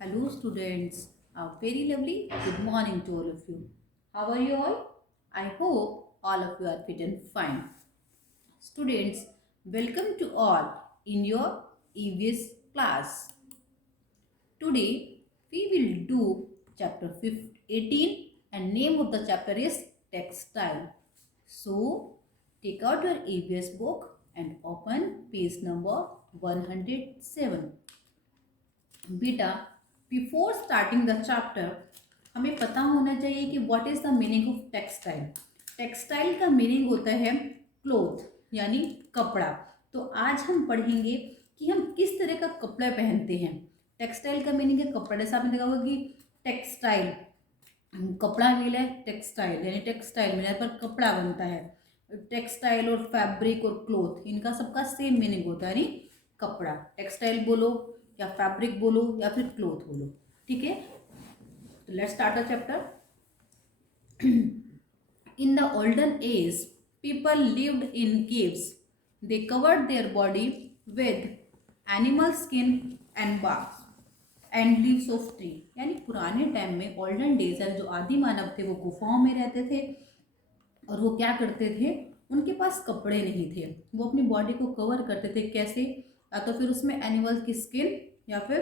Hello, students. A very lovely good morning to all of you. How are you all? I hope all of you are fit and fine. Students, welcome to all in your EVS class. Today, we will do chapter 18 and name of the chapter is textile. So, take out your EVS book and open page number 107. बेटा before starting the chapter हमें पता होना चाहिए कि what is the meaning of textile. Textile का meaning होता है cloth यानी कपड़ा। तो आज हम पढ़ेंगे कि हम किस तरह का कपड़ा पहनते हैं। टेक्सटाइल का मीनिंग है कपड़ा। जैसे आपने देखा होगा कि टेक्सटाइल कपड़ा मिला है, टेक्सटाइल यानी टेक्सटाइल मिला पर कपड़ा बनता है। टेक्सटाइल और फैब्रिक और क्लोथ इनका सबका सेम मीनिंग होता है यानी कपड़ा। टेक्सटाइल बोलो या फैब्रिक बोलो या फिर क्लोथ बोलो, ठीक है। तो let's start the chapter. In the olden age people lived in caves. They covered their body with animal skin and bark and leaves of tree. यानी पुराने टाइम में ओल्डन डेज है जो आदि मानव थे वो गुफाओं में रहते थे और वो क्या करते थे, उनके पास कपड़े नहीं थे, वो अपनी बॉडी को कवर करते थे। कैसे? या तो फिर उसमें एनिमल की स्किन या फिर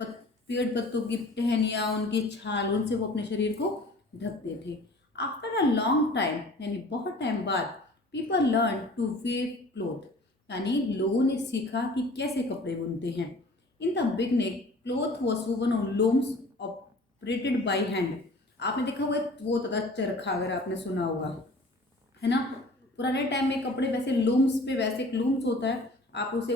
पेड़ पत्तों की टहनियाँ, उनकी छाल, उनसे वो अपने शरीर को ढकते थे। आफ्टर अ लॉन्ग टाइम यानी बहुत टाइम बाद people learn to weave cloth यानी लोगों ने सीखा कि कैसे कपड़े बुनते हैं। In the beginning cloth was woven on looms operated by hand. आपने देखा हुआ वो तथा चरखा, अगर आपने सुना होगा, है ना। पुराने टाइम में कपड़े वैसे लूम्स पे, वैसे एक लूम्स होता है, आप उसे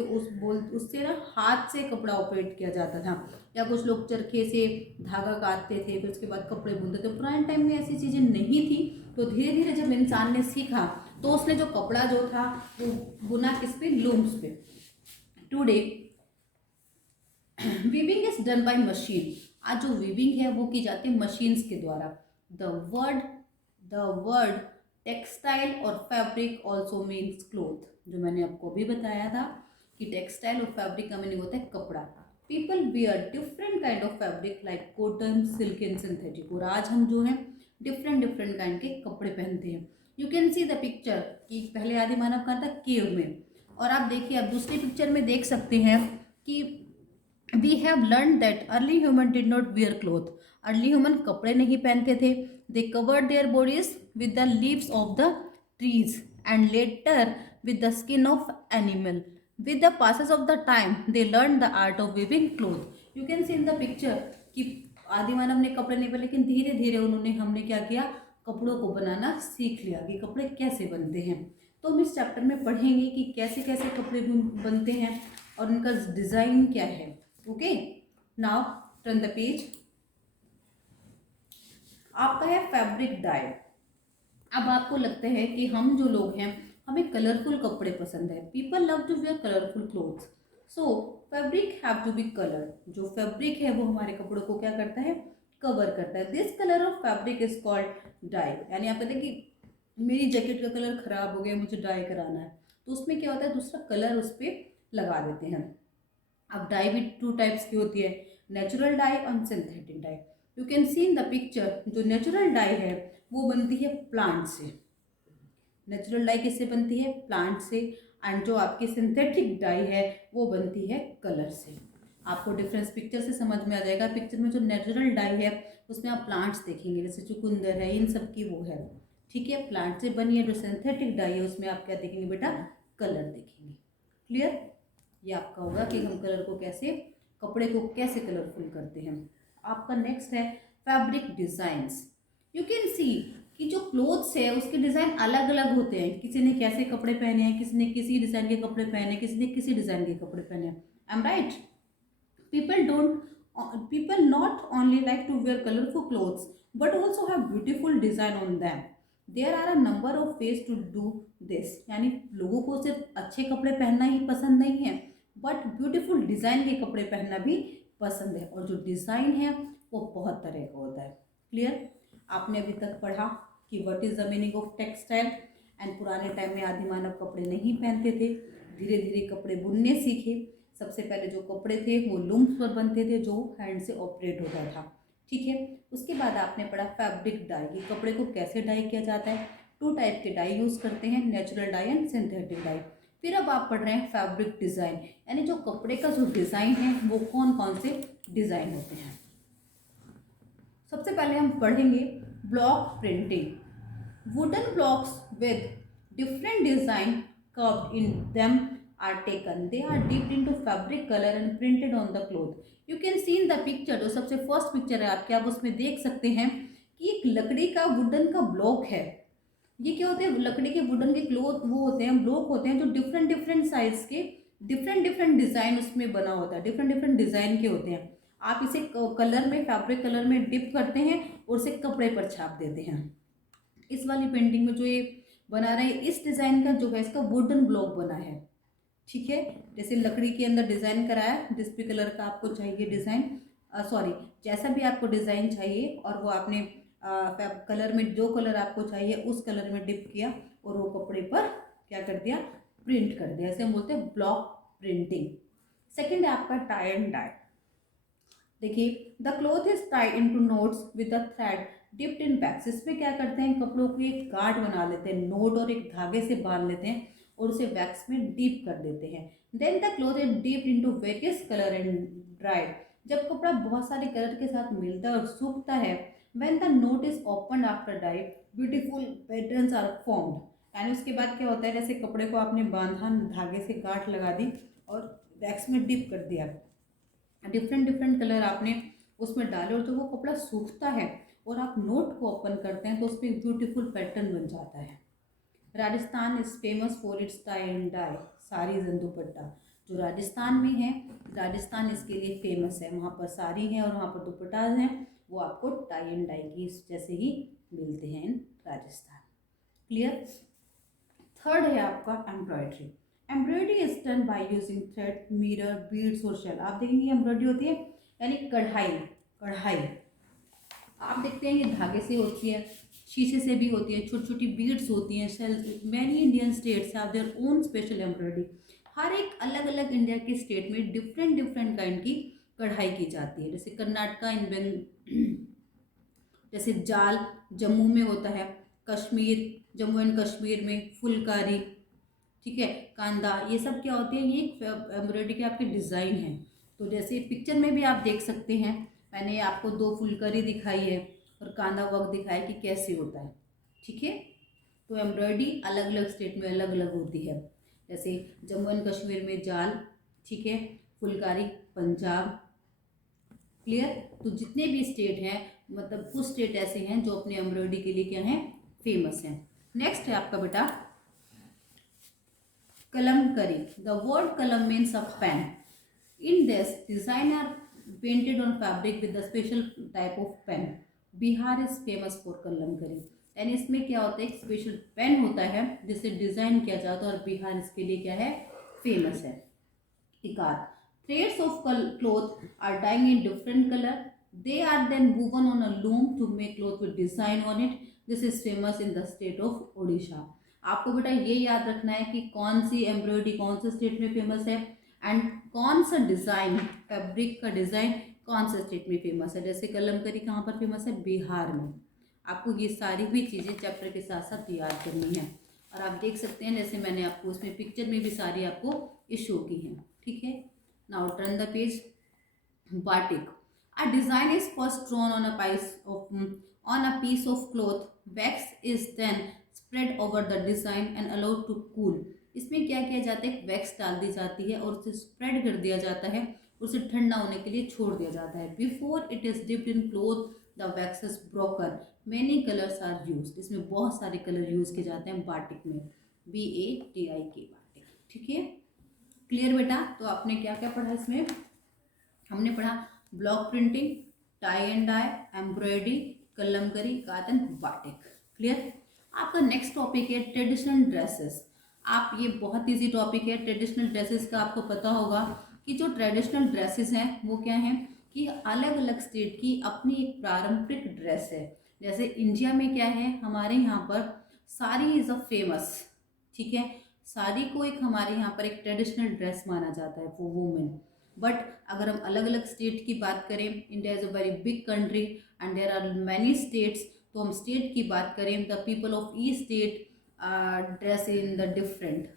उससे ना हाथ से कपड़ा ऑपरेट किया जाता था, या कुछ लोग चरखे से धागा काटते थे फिर उसके बाद कपड़े बुनते थे। पुराने टाइम में ऐसी चीज़ें नहीं थी। तो धीरे धीरे जब इंसान ने सीखा तो उसने जो कपड़ा जो था वो बुना किस पे? लूम्स पे। Today weaving is done by machine. आज जो वीविंग है वो की जाती है मशीन्स के द्वारा। द वर्ड टेक्सटाइल और फैब्रिक ऑल्सो मीन्स क्लोथ। जो मैंने आपको अभी बताया था कि टेक्सटाइल और फैब्रिक का मीनिंग होता है कपड़ा। People wear different kind of fabric like cotton, silk and synthetic. और आज हम जो है डिफरेंट डिफरेंट काइंड के कपड़े पहनते हैं। You can see the picture कि पहले आदि मानव का था केव में, और आप देखिए आप दूसरी पिक्चर में देख सकते हैं कि we have learn that early human did not wear cloth. Early human कपड़े नहीं पहनते थे। They covered their bodies with the leaves of the trees and later with the skin of animal. With the passes of the time they learn the art of weaving cloth. You can see in the picture कि आदि मानव ने कपड़े नहीं पहने, लेकिन धीरे धीरे हमने क्या किया, कपड़ों को बनाना सीख लिया कि कपड़े कैसे बनते हैं। तो हम इस चैप्टर में पढ़ेंगे कि कैसे कैसे कपड़े बनते हैं और उनका डिज़ाइन क्या है। Okay, now turn the page. आपका है फैब्रिक डाई। अब आपको लगता है कि हम जो लोग हैं हमें कलरफुल कपड़े पसंद है। People love to wear colourful clothes, so fabric have to be colour. जो फैब्रिक है वो हमारे कपड़ों को क्या करता है? कवर करता है। This colour of fabric is called dye. यानी आप कहते हैं कि मेरी जैकेट का कलर खराब हो गया, मुझे डाई कराना है, तो उसमें क्या होता है, दूसरा कलर उस पर लगा देते हैं। अब डाई भी टू टाइप्स की होती है, नेचुरल डाई और synthetic die. You can see in the picture जो नेचुरल डाई है वो बनती है प्लांट से। नेचुरल डाई किससे बनती है? प्लांट से। एंड जो आपकी सिंथेटिक डाई है वो बनती है कलर से। आपको डिफरेंस पिक्चर से समझ में आ जाएगा। पिक्चर में जो नेचुरल डाई है उसमें आप प्लांट्स देखेंगे, जैसे चुकंदर है, इन सब की वो है, ठीक है, प्लांट से बनी है। जो सिंथेटिक डाई है उसमें आप क्या देखेंगे बेटा? कलर देखेंगे। क्लियर? ये आपका होगा कि हम कलर को कैसे, कपड़े को कैसे कलरफुल करते हैं। आपका नेक्स्ट है फैब्रिक डिजाइंस। यू कैन सी कि जो क्लोथ्स है उसके डिज़ाइन अलग अलग होते हैं। किसी ने कैसे कपड़े पहने हैं, किसी ने किसी डिज़ाइन के कपड़े पहने, किसी ने किसी डिज़ाइन के कपड़े पहने हैं। I am right? People don't people not only like to wear colourful clothes but also have beautiful design on them. There are a number of ways to do this. यानी लोगों को सिर्फ अच्छे कपड़े पहनना ही पसंद नहीं है, बट ब्यूटीफुल डिज़ाइन के कपड़े पहनना भी पसंद है। और जो डिज़ाइन है वो बहुत तरह का होता है। क्लियर? आपने अभी तक पढ़ा कि what is the meaning of textile. And पुराने टाइम में आदि मानव कपड़े नहीं पहनते थे, धीरे धीरे कपड़े बुनने सीखे। सबसे पहले जो कपड़े थे वो लूम्स पर बनते थे जो हैंड से ऑपरेट होता था, ठीक है। उसके बाद आपने पढ़ा फैब्रिक डाई, ये कपड़े को कैसे डाई किया जाता है। 2 टाइप के डाई यूज़ करते हैं, natural die and synthetic die. फिर अब आप पढ़ रहे हैं फैब्रिक डिज़ाइन, यानी जो कपड़े का जो डिज़ाइन है वो कौन कौन से डिज़ाइन होते हैं। सबसे पहले हम पढ़ेंगे block printing. Wooden blocks with different design carved in them are taken. They are dipped into fabric color and printed on the cloth. You can see in the picture, जो सबसे फर्स्ट पिक्चर है आपके, आप उसमें देख सकते हैं कि एक लकड़ी का वुडन का ब्लॉक है। ये क्या होते हैं, लकड़ी के वुडन के क्लोथ वो होते हैं, ब्लॉक होते हैं जो डिफरेंट डिफरेंट साइज के डिफरेंट डिफरेंट डिज़ाइन उसमें बना होता है, डिफरेंट डिफरेंट डिज़ाइन के होते हैं। आप इसे कलर में, फैब्रिक कलर में डिप करते हैं और उसे कपड़े पर छाप देते हैं। इस वाली पेंटिंग में जो ये बना रहे हैं, इस डिज़ाइन का जो है इसका वुडन ब्लॉक बना है, ठीक है। जैसे लकड़ी के अंदर डिज़ाइन कराया, जिस भी कलर का आपको चाहिए डिज़ाइन, सॉरी जैसा भी आपको डिज़ाइन चाहिए, और वो आपने कलर में जो कलर आपको चाहिए उस कलर में डिप किया और वो कपड़े पर क्या कर दिया, प्रिंट कर दिया। ऐसे हम बोलते हैं ब्लॉक प्रिंटिंग। सेकेंड है आपका टाई एंड डाई। देखिए, the cloth is tied into notes with the thread dipped in wax. इसमें क्या करते हैं, कपड़ों को एक गांठ बना लेते हैं, नोट और एक धागे से बांध लेते हैं और उसे वैक्स में डीप कर देते हैं। Then the cloth is dip into various colour and dried. जब कपड़ा बहुत सारे कलर के साथ मिलता है और सूखता है, when the knot is open after dye, beautiful patterns are formed. यानी उसके बाद क्या होता है, जैसे कपड़े को आपने बांधा, धागे से गांठ लगा दी और वैक्स में डिप कर दिया, डिफरेंट डिफरेंट कलर आपने उसमें डाले, और जब वो कपड़ा सूखता है और आप नोट को ओपन करते हैं तो उसमें एक ब्यूटीफुल पैटर्न बन जाता है। Rajasthan is famous for its tie and dye saris and dupatta. जो राजस्थान में है, राजस्थान इसके लिए फेमस है, वहाँ पर साड़ी है और वहाँ पर दुपट्टाज हैं, वो आपको टाई एंड डाई की जैसे ही मिलते हैं इन राजस्थान। क्लियर। थर्ड है आपका embroidery. Embroidery is done by using thread, mirror, beads और शेल। आप देखेंगे एम्ब्रॉयडरी होती है यानी कढ़ाई, कढ़ाई आप देखते हैं ये धागे से होती है, शीशे से भी होती है, छोटी छोटी बीड्स होती हैं, shells. Many Indian states have their own special embroidery. हर एक अलग अलग इंडिया के स्टेट में डिफरेंट डिफरेंट काइंड की कढ़ाई की जाती है। जैसे कर्नाटका जैसे जाल जम्मू में होता है, कश्मीर, जम्मू एंड कश्मीर में फुलकारी, ठीक है, कांदा, ये सब क्या होती है, ये एम्ब्रॉयडरी के आपके डिज़ाइन हैं। तो जैसे पिक्चर में भी आप देख सकते हैं, मैंने आपको 2 फुलकारी दिखाई है और कांदा वर्क दिखाया कि कैसे होता है, ठीक है। तो एम्ब्रॉयडरी अलग अलग स्टेट में अलग अलग होती है। जैसे जम्मू एंड कश्मीर में जाल, ठीक है, फुलकारी पंजाब। क्लियर। तो जितने भी स्टेट हैं, मतलब कुछ स्टेट ऐसे हैं जो अपने एम्ब्रॉयडरी के लिए क्या हैं, फेमस हैं। नेक्स्ट है आपका बेटा kalamkari. The word kalam means a pen. In this design are painted on fabric with the special type of pen. Bihar is famous for kalamkari. यानी इसमें क्या होता है, एक स्पेशल पेन होता है जिससे डिजाइन किया जाता है और बिहार इसके लिए क्या है, फेमस है। इकार, threads of cloth are dyed in different color. They are then woven on a loom to make cloth with design on it. This is famous in the state of Odisha. आपको बेटा ये याद रखना है कि कौन सी embroidery कौन से स्टेट में फेमस है एंड कौन सा डिज़ाइन, फैब्रिक का डिज़ाइन कौन से स्टेट में फेमस है। जैसे कलमकरी कहाँ पर फेमस है, बिहार में। आपको ये सारी भी चीज़ें चैप्टर के साथ साथ याद करनी है। और आप देख सकते हैं जैसे मैंने आपको उसमें पिक्चर में भी सारी आपको शो की हैं, ठीक है। Now turn the page. Batik. A design is first drawn on a piece of cloth. Wax is then spread over the design and allowed to cool. इसमें क्या किया जाता है, वैक्स डाल दी जाती है और उसे स्प्रेड कर दिया जाता है, उसे ठंडा होने के लिए छोड़ दिया जाता है। Before it is dipped in cloth the wax is broken. Many colours are used. इसमें बहुत सारे कलर यूज किए जाते हैं बाटिक में, BATIK बाटिक, ठीक है। क्लियर बेटा। तो आपने क्या क्या पढ़ा इसमें, हमने पढ़ा block printing, tie and dye, embroidery, kalamkari, कातन, बाटिक। क्लियर। आपका नेक्स्ट टॉपिक है ट्रेडिशनल ड्रेसेस। आप ये बहुत इजी टॉपिक है ट्रेडिशनल ड्रेसेस का। आपको पता होगा कि जो ट्रेडिशनल ड्रेसेस हैं वो क्या हैं कि अलग अलग स्टेट की अपनी एक पारंपरिक ड्रेस है। जैसे इंडिया में क्या है, हमारे यहाँ पर साड़ी इज़ अ फेमस, ठीक है, साड़ी को एक हमारे यहाँ पर एक ट्रेडिशनल ड्रेस माना जाता है फॉर वुमेन। बट अगर हम अलग अलग स्टेट की बात करें, India is a very big country and there are many states, तो हम स्टेट की बात करें, the people of each state dress in the different.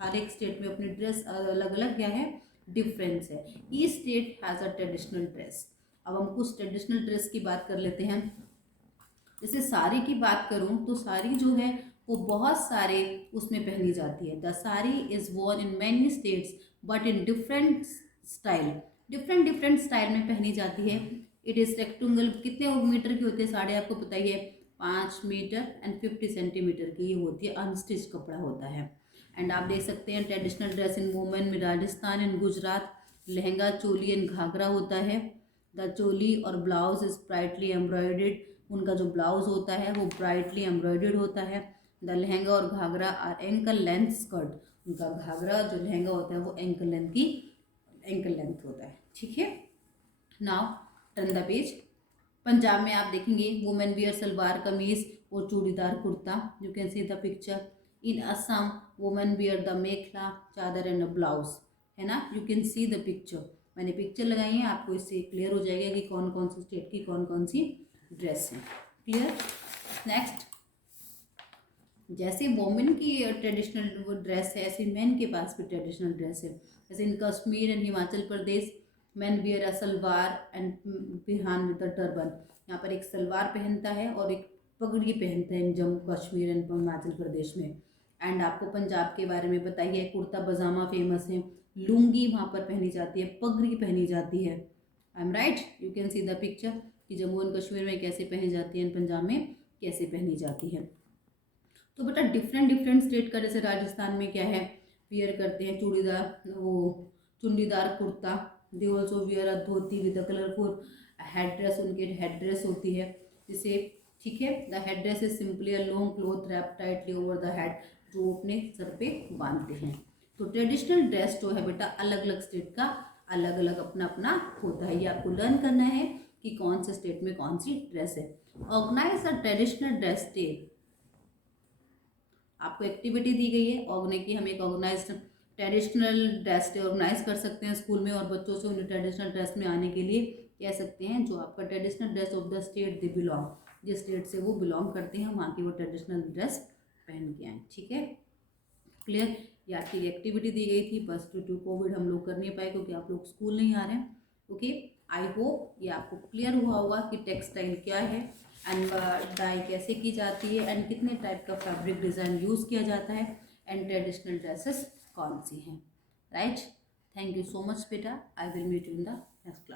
हर एक स्टेट में अपनी ड्रेस अलग अलग क्या है, डिफरेंस है। Each state has a traditional dress. अब हम कुछ ट्रेडिशनल ड्रेस की बात कर लेते हैं। जैसे साड़ी की बात करूं तो साड़ी जो है वो बहुत सारे उसमें पहनी जाती है। The sari is worn in many states but in different style, different different style में पहनी जाती है। इट इज रेक्टेंगल, कितने मीटर की होती है साड़ी आपको पता ही है, 5 मीटर एंड 50 सेंटीमीटर की ये होती है, अनस्टिच कपड़ा होता है। एंड आप देख सकते हैं ट्रेडिशनल ड्रेस इन वुमेन में राजस्थान एंड गुजरात, लहंगा चोली एंड घाघरा होता है। द चोली और ब्लाउज इज ब्राइटली एम्ब्रॉयडेड, उनका जो ब्लाउज होता है वो ब्राइटली एम्ब्रॉयडर्ड होता है। द लहंगा और ghagra are ankle length skirt, उनका घाघरा जो लहंगा होता है वो एंकल लेंथ होता है। ठीक है, now turn the page. Punjab में आप देखेंगे वुमेन वियर सलवार कमीज और churidar kurta, you can see the picture. In Assam women wear the mekhela chador and blouse, है ना, you can see the picture. मैंने पिक्चर लगाई है, आपको इससे क्लियर हो जाएगा कि कौन कौन सी स्टेट की कौन कौन सी ड्रेस है। क्लियर। नेक्स्ट, जैसे वोमेन की ट्रेडिशनल वो ड्रेस है, ऐसे मेन के पास भी ट्रेडिशनल ड्रेस है। जैसे in Kashmir and Himachal Pradesh man wear a salwar and बिहान विद अ टर्बन, यहाँ पर एक सलवार पहनता है और एक पगड़ी पहनता है जम्मू कश्मीर एंड हिमाचल प्रदेश में। एंड आपको पंजाब के बारे में बताइए, कुर्ता पजामा फेमस है, लुंगी वहाँ पर पहनी जाती है, पगड़ी पहनी जाती है। आई am right, you can see the picture कि जम्मू एंड कश्मीर में कैसे पहनी जाती है, पंजाब में कैसे पहनी जाती है। तो बेटा डिफरेंट डिफरेंट स्टेट का, जैसे राजस्थान में क्या है, वियर करते हैं चूड़ीदार, वो churidar kurta, they also wear a dhoti with a colourful head dress, उनकी हेड ड्रेस होती है जिसे, ठीक है, the head dress is simply a long cloth wrap tightly over the head, जो अपने सर पे बांधते हैं। तो ट्रेडिशनल ड्रेस जो है बेटा अलग अलग स्टेट का अलग अलग अपना अपना होता है, ये आपको लर्न करना है कि कौन से स्टेट में कौन सी ड्रेस है। Organise a traditional dress day, आपको एक्टिविटी दी गई है ऑर्गेनाइज की, हम एक organise traditional dress day organise कर सकते हैं स्कूल में और बच्चों से उन्हें ट्रेडिशनल ड्रेस में आने के लिए कह सकते हैं जो आपका traditional dress of the state they belong, जिस स्टेट से वो बिलोंग करते हैं वहाँ की वो ट्रेडिशनल ड्रेस पहन के आए। ठीक है, क्लियर। ये आपकी एक्टिविटी दी गई थी, बस ड्यू टू कोविड हम लोग कर नहीं पाए क्योंकि आप लोग स्कूल नहीं आ रहे हैं। ओके, आई होप ये आपको क्लियर हुआ होगा कि टेक्सटाइल क्या है एंड डाई कैसे की जाती है एंड कितने टाइप का फैब्रिक डिज़ाइन यूज़ किया जाता है एंड ट्रेडिशनल ड्रेसेस कौन सी हैं। Right, thank you so much बेटा, I will meet you in the next class.